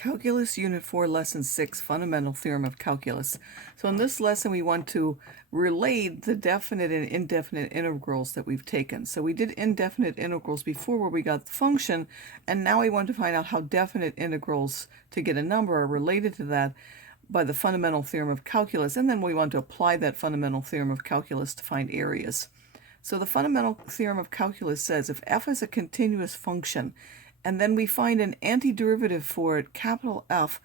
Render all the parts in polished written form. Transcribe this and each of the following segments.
Calculus Unit 4, Lesson 6, Fundamental Theorem of Calculus. So in this lesson, we want to relate the definite and indefinite integrals that we've taken. So we did indefinite integrals before where we got the function, and now we want to find out how definite integrals to get a number are related to that by the fundamental theorem of calculus, and then we want to apply that fundamental theorem of calculus to find areas. So the fundamental theorem of calculus says if f is a continuous function, and then we find an antiderivative for it, capital F,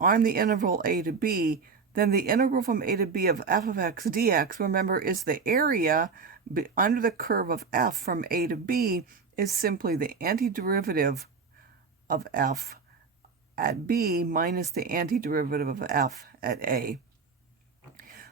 on the interval a to b, then the integral from a to b of f of x dx, remember, is the area under the curve of f from a to b, is simply the antiderivative of f at b minus the antiderivative of f at a.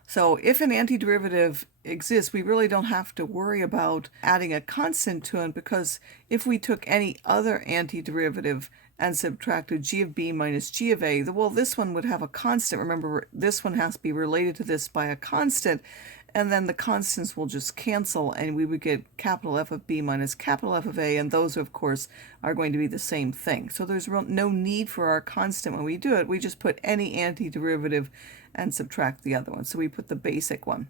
So if an antiderivative exists, we really don't have to worry about adding a constant to it, because if we took any other antiderivative and subtracted g of b minus g of a, well, this one would have a constant. Remember, this one has to be related to this by a constant, and then the constants will just cancel, and we would get capital F of b minus capital F of a, and those, of course, are going to be the same thing. So there's no need for our constant when we do it. We just put any antiderivative and subtract the other one. So we put the basic one.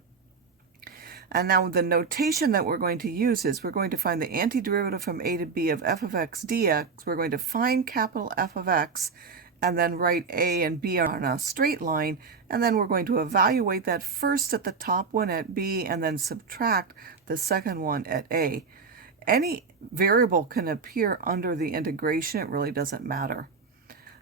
And now the notation that we're going to use is we're going to find the antiderivative from a to b of f of x dx. We're going to find capital F of x, and then write a and b on a straight line, and then we're going to evaluate that first at the top one at b, and then subtract the second one at a. Any variable can appear under the integration. It really doesn't matter.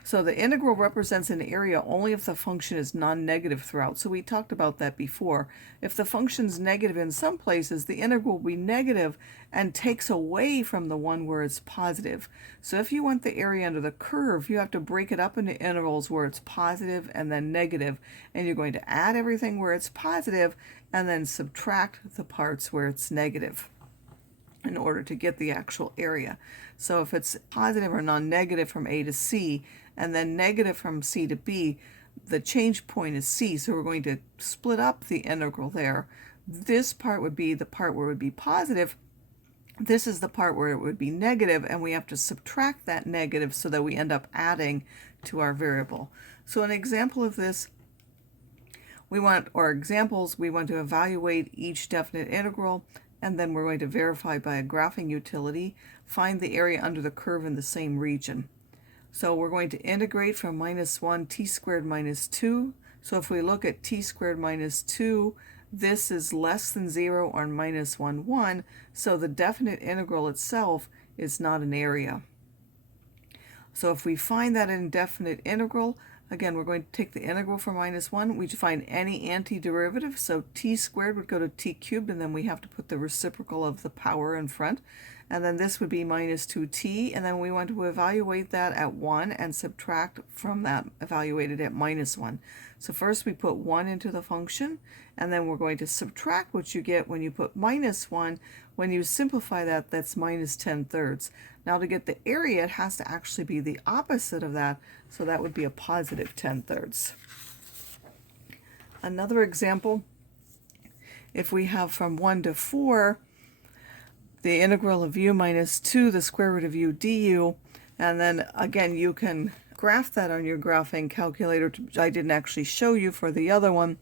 So the integral represents an area only if the function is non-negative throughout. So we talked about that before. If the function's negative in some places, the integral will be negative and takes away from the one where it's positive. So if you want the area under the curve, you have to break it up into intervals where it's positive and then negative, and you're going to add everything where it's positive and then subtract the parts where it's negative in order to get the actual area. So if it's positive or non-negative from a to c, and then negative from c to b, the change point is c, so we're going to split up the integral there. This part would be the part where it would be positive. This is the part where it would be negative, and we have to subtract that negative so that we end up adding to our variable. So an example of this, we want to evaluate each definite integral, and then we're going to verify by a graphing utility, find the area under the curve in the same region. So we're going to integrate from minus 1 t squared minus 2. So if we look at t squared minus 2, this is less than 0 or minus 1, 1. So the definite integral itself is not an area. So if we find that indefinite integral, again, we're going to take the integral from minus 1. We find any antiderivative. So t squared would go to t cubed, and then we have to put the reciprocal of the power in front. And then this would be minus 2t, and then we want to evaluate that at 1 and subtract from that evaluated at minus 1. So first we put 1 into the function, and then we're going to subtract what you get when you put minus 1. When you simplify that, that's minus 10/3. Now to get the area, it has to actually be the opposite of that, so that would be a positive 10/3. Another example, if we have from 1 to 4, the integral of u minus 2, the square root of u du, and then again you can graph that on your graphing calculator. I didn't actually show you for the other one,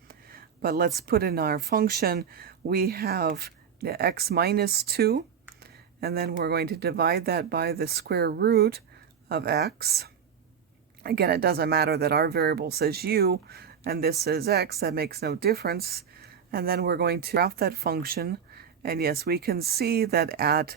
but let's put in our function. We have the x minus 2, and then we're going to divide that by the square root of x. Again, it doesn't matter that our variable says u and this says x, that makes no difference. And then we're going to graph that function. And yes, we can see that at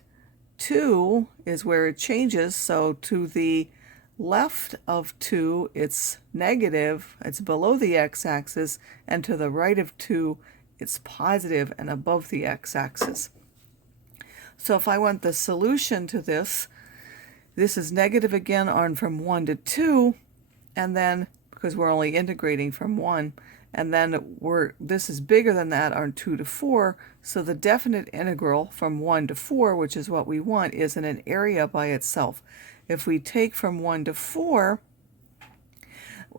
2 is where it changes. So to the left of 2, it's negative, it's below the x-axis, and to the right of 2, it's positive and above the x-axis. So if I want the solution to this, this is negative again on from 1 to 2, and then, because we're only integrating from 1, and then this is bigger than that on 2 to 4, so the definite integral from 1 to 4, which is what we want, is in an area by itself. If we take from 1 to 4,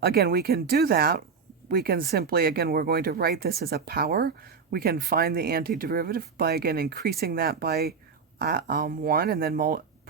again, we can do that. We can simply, again, we're going to write this as a power. We can find the antiderivative by, again, increasing that by 1, and then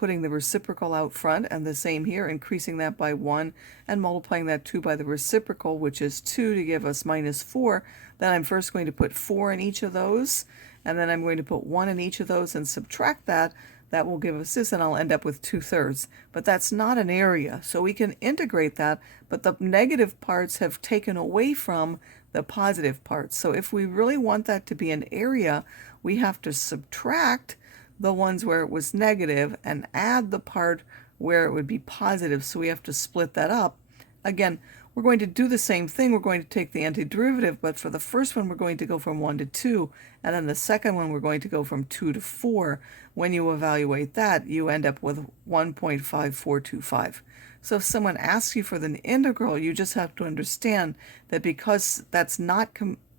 putting the reciprocal out front, and the same here, increasing that by 1 and multiplying that 2 by the reciprocal, which is 2, to give us minus 4. Then I'm first going to put 4 in each of those, and then I'm going to put 1 in each of those and subtract that. That will give us this, and I'll end up with 2/3. But that's not an area, so we can integrate that, but the negative parts have taken away from the positive parts. So if we really want that to be an area, we have to subtract the ones where it was negative and add the part where it would be positive. So we have to split that up. Again, we're going to do the same thing. We're going to take the antiderivative, but for the first one, we're going to go from 1 to 2, and then the second one, we're going to go from 2 to 4. When you evaluate that, you end up with 1.5425. So if someone asks you for the integral, you just have to understand that because that's not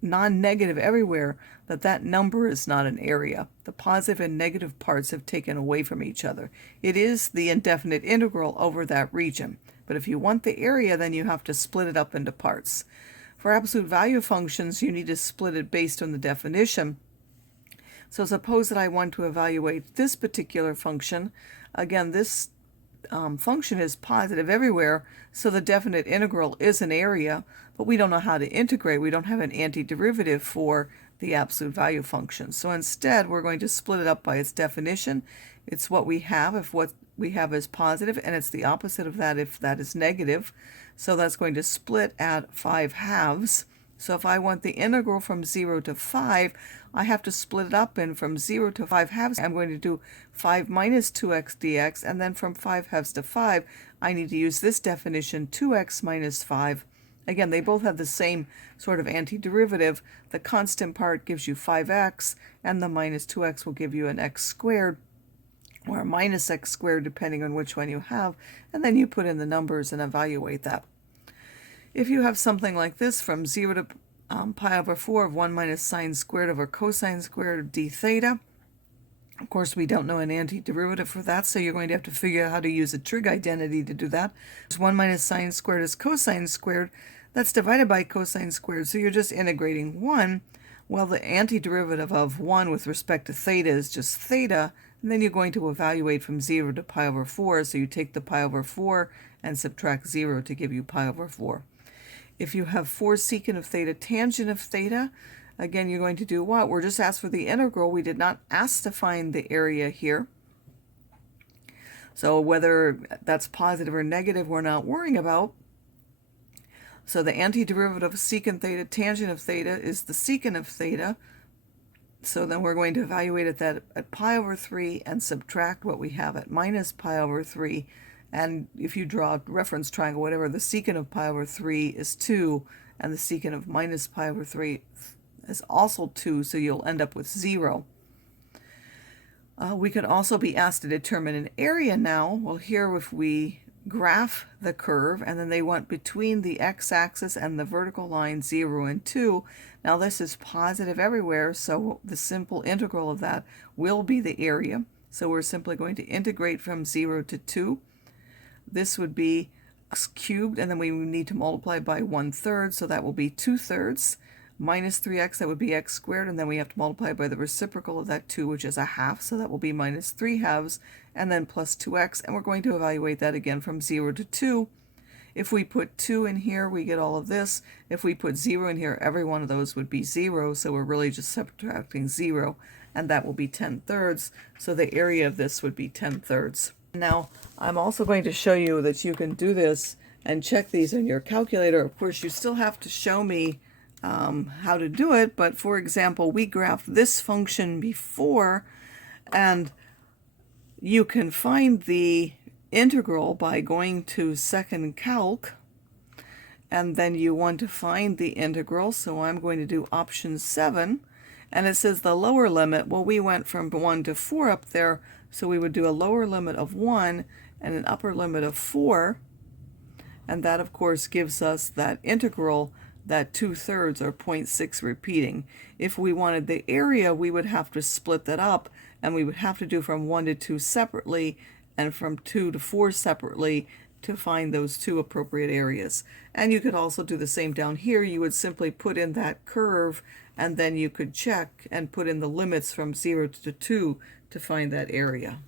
non-negative everywhere, that number is not an area. The positive and negative parts have taken away from each other. It is the indefinite integral over that region. But if you want the area, then you have to split it up into parts. For absolute value functions, you need to split it based on the definition. So suppose that I want to evaluate this particular function. Again, this function is positive everywhere, so the definite integral is an area, but we don't know how to integrate. We don't have an antiderivative for the absolute value function. So instead, we're going to split it up by its definition. It's what we have if what we have is positive, and it's the opposite of that if that is negative. So that's going to split at 5/2. So if I want the integral from 0 to 5, I have to split it up in from 0 to 5/2. I'm going to do 5 minus 2x dx, and then from 5/2 to 5, I need to use this definition, 2x minus 5. Again, they both have the same sort of antiderivative. The constant part gives you 5x, and the minus 2x will give you an x squared, or minus x squared, depending on which one you have, and then you put in the numbers and evaluate that. If you have something like this, from 0 to pi over 4 of 1 minus sine squared over cosine squared of d theta, of course we don't know an antiderivative for that, so you're going to have to figure out how to use a trig identity to do that. 1 minus sine squared is cosine squared. That's divided by cosine squared, so you're just integrating 1. Well, the antiderivative of 1 with respect to theta is just theta, and then you're going to evaluate from 0 to pi over 4, so you take the pi over 4 and subtract 0 to give you pi over 4. If you have 4 secant of theta tangent of theta, again, you're going to do what? We're just asked for the integral. We did not ask to find the area here. So whether that's positive or negative, we're not worrying about. So the antiderivative of secant theta tangent of theta is the secant of theta. So then we're going to evaluate it at pi over 3 and subtract what we have at minus pi over 3. And if you draw a reference triangle, whatever, the secant of pi over 3 is 2, and the secant of minus pi over 3 is also 2, so you'll end up with 0. We could also be asked to determine an area now. Well, here if we graph the curve, and then they want between the x-axis and the vertical line 0 and 2. Now this is positive everywhere, so the simple integral of that will be the area. So we're simply going to integrate from 0 to 2. This would be x cubed, and then we need to multiply by 1/3, so that will be 2/3. Minus 3x, that would be x squared, and then we have to multiply by the reciprocal of that 2, which is a half, so that will be minus 3/2, and then plus 2x, and we're going to evaluate that again from 0 to 2. If we put 2 in here, we get all of this. If we put 0 in here, every one of those would be 0, so we're really just subtracting 0, and that will be 10/3, so the area of this would be 10/3. Now, I'm also going to show you that you can do this and check these in your calculator. Of course, you still have to show me how to do it, but for example, we graphed this function before, and you can find the integral by going to second calc, and then you want to find the integral, so I'm going to do option 7, and it says the lower limit. Well, we went from 1 to 4 up there, so we would do a lower limit of 1 and an upper limit of 4, and that of course gives us that integral, that 2/3 or 0.6 repeating. If we wanted the area, we would have to split that up, and we would have to do from 1 to 2 separately and from 2 to 4 separately to find those two appropriate areas. And you could also do the same down here. You would simply put in that curve, and then you could check and put in the limits from 0 to 2 to find that area.